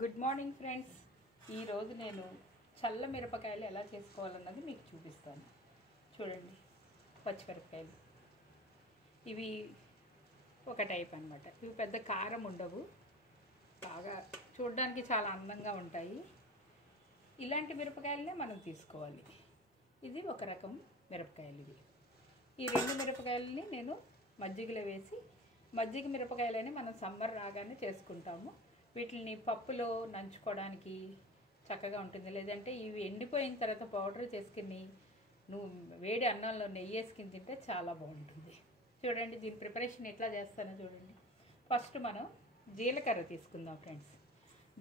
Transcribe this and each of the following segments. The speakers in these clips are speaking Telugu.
Good morning friends. ఈరోజు నేను చల్ల మిరపకాయలు ఎలా చేసుకోవాలన్నది మీకు చూపిస్తాను. చూడండి, పచ్చిమిరపకాయలు ఇవి ఒక టైప్ అన్నమాట. ఇవి పెద్ద కారం ఉండవు, బాగా చూడడానికి చాలా అందంగా ఉంటాయి. ఇలాంటి మిరపకాయలనే మనం తీసుకోవాలి. ఇది ఒక రకం మిరపకాయలు. ఈ రెండు మిరపకాయలని నేను మజ్జిగలో వేసి, మజ్జిగ మిరపకాయలని మనం సమ్మర్ రాగానే చేసుకుంటాము. వీటిని పప్పులో నంచుకోవడానికి చక్కగా ఉంటుంది. లేదంటే ఇవి ఎండిపోయిన తర్వాత పౌడర్ చేసుకుని నువ్వు వేడి అన్నంలో నెయ్యి వేసుకుని తింటే చాలా బాగుంటుంది. చూడండి, దీని ప్రిపరేషన్ ఎట్లా చేస్తానో చూడండి. ఫస్ట్ మనం జీలకర్ర తీసుకుందాం ఫ్రెండ్స్.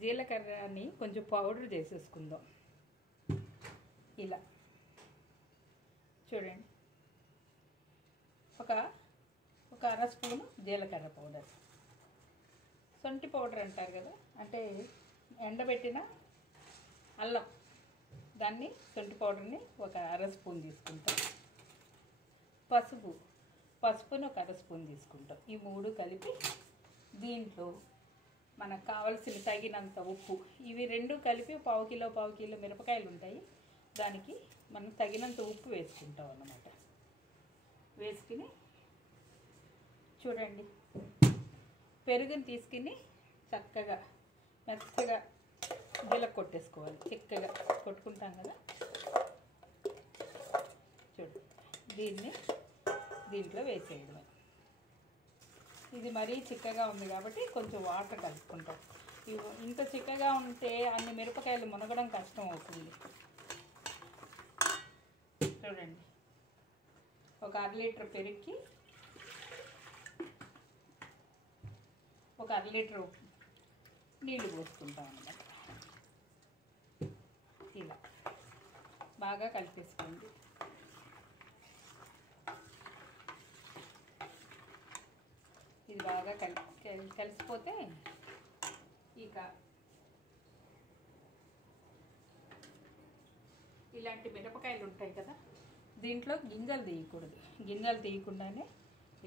జీలకర్రని కొంచెం పౌడర్ చేసేసుకుందాం. ఇలా చూడండి, ఒక అర స్పూను జీలకర్ర పౌడర్. సొంటి పౌడర్ అంటారు కదా, అంటే ఎండబెట్టిన అల్లం, దాన్ని సొంటి పౌడర్ని ఒక అర స్పూన్ తీసుకుంటాం. పసుపును ఒక అర స్పూన్ తీసుకుంటాం. ఈ మూడు కలిపి దీంట్లో మనకు కావలసిన తగినంత ఉప్పు, ఇవి రెండు కలిపి పావు కిలో మిరపకాయలు ఉంటాయి. దానికి మనం తగినంత ఉప్పు వేసుకుంటాం అన్నమాట. వేసుకుని చూడండి, పెరుగుని తీసుకుని చక్కగా మెత్తగా జీలక కొట్టేసుకోవాలి. చిక్కగా కొట్టుకుంటాం కదా, చూడు, దీంట్లో వేసేయడమే. ఇది మరీ చిక్కగా ఉంది కాబట్టి కొంచెం వాటర్ కలుపుకుంటాం. ఇంత చిక్కగా ఉంటే అన్ని మిరపకాయలు మునగడం కష్టం అవుతుంది. చూడండి, ఒక అర లీటర్ పెరుగుకి ఒక అర లీటర్ నీళ్లు పోసుకుంటాం అన్నమాట. ఇలా బాగా కలిపేసుకోండి. ఇది బాగా కలిసిపోతే ఇక ఇలాంటి మిరపకాయలు ఉంటాయి కదా, దీంట్లో గింజలు తీయకూడదు. గింజలు తీయకుండానే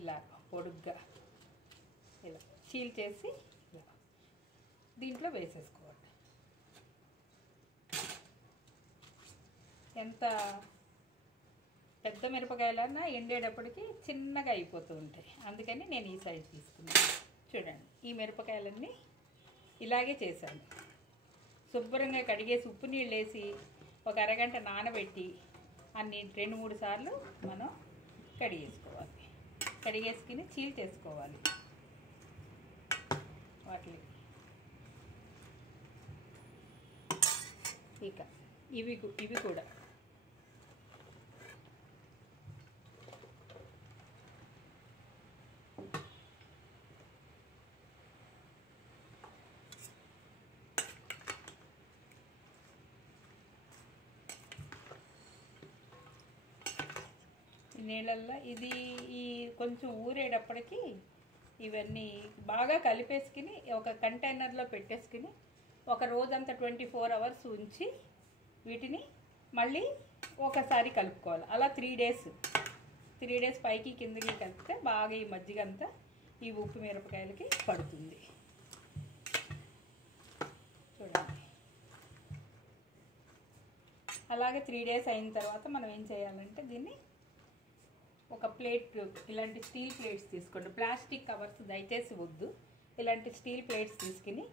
ఇలా పొడుగ్గా ఇలా చీల్చేసి ఇలా దీంట్లో వేసేసుకోవాలి. ఎంత పెద్ద మిరపకాయలన్నా ఎండేటప్పటికి చిన్నగా అయిపోతూ ఉంటాయి. అందుకని నేను ఈ సైజు తీసుకున్నాను. చూడండి, ఈ మిరపకాయలన్నీ ఇలాగే చేశాను. శుభ్రంగా కడిగేసి ఉప్పు నీళ్ళు వేసి ఒక అరగంట నానబెట్టి అన్ని 2-3 సార్లు మనం కడిగేసుకోవాలి. కడిగేసుకుని చీల్చేసుకోవాలి. వాటిని ఇక ఇవి కూడా నీళ్ళల్లో ఈ కొంచెం ఊరేటప్పటికి ఇవన్నీ బాగా కలిపేసుకుని ఒక కంటైనర్లో పెట్టేసుకుని ఒక రోజంతా 24 అవర్స్ ఉంచి వీటిని మళ్ళీ ఒకసారి కలుపుకోవాలి. అలా 3 డేస్ పైకి కిందకి కలిపితే బాగా ఈ మజ్జిగ అంతా ఈ ఉప్పు మిరపకాయలకి పడుతుంది. చూడండి, అలాగే 3 డేస్ అయిన తర్వాత మనం ఏం చేయాలంటే దీన్ని ఒక ప్లేట్, ఇలాంటి స్టీల్ ప్లేట్స్ తీసుకోండి. ప్లాస్టిక్ కవర్స్ దయచేసి వద్దు. ఇలాంటి స్టీల్ ప్లేట్స్ తీసుకుని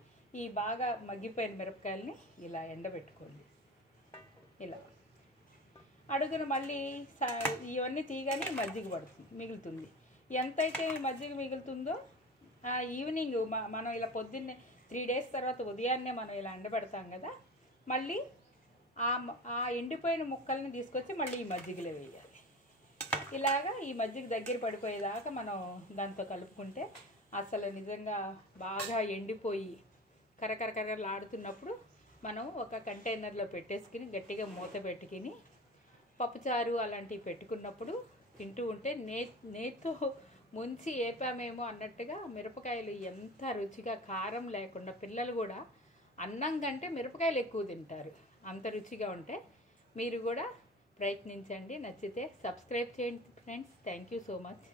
ఈ బాగా మగ్గిపోయిన మిరపకాయలని ఇలా ఎండబెట్టుకోండి. ఇలా అడుగున మళ్ళీ ఇవన్నీ తీయగానే మజ్జిగ మిగులుతుంది. ఎంతైతే మజ్జిగ మిగులుతుందో ఈవినింగ్ మనం ఇలా పొద్దున్నే 3 డేస్ తర్వాత ఉదయాన్నే మనం ఇలా ఎండబెడతాం కదా, మళ్ళీ ఆ ఎండిపోయిన ముక్కల్ని తీసుకొచ్చి మళ్ళీ ఈ మజ్జిగలో వేయాలి. ఇలాగా ఈ మజ్జిగ దగ్గర పడిపోయేదాకా మనం దాంతో కలుపుకుంటే అసలు నిజంగా బాగా ఎండిపోయి కరకరలాడుతున్నప్పుడు మనం ఒక కంటైనర్లో పెట్టేసుకుని గట్టిగా మూత పెట్టుకుని పప్పుచారు అలాంటివి పెట్టుకున్నప్పుడు తింటూ ఉంటే నేతితో ముంచి ఏపామేమో అన్నట్టుగా మిరపకాయలు ఎంత రుచిగా, కారం లేకుండా, పిల్లలు కూడా అన్నం కంటే మిరపకాయలు ఎక్కువ తింటారు. అంత రుచిగా ఉంటే మీరు కూడా ప్రయత్నించండి. నచ్చితే సబ్స్క్రైబ్ చేయండి friends. Thank you so much.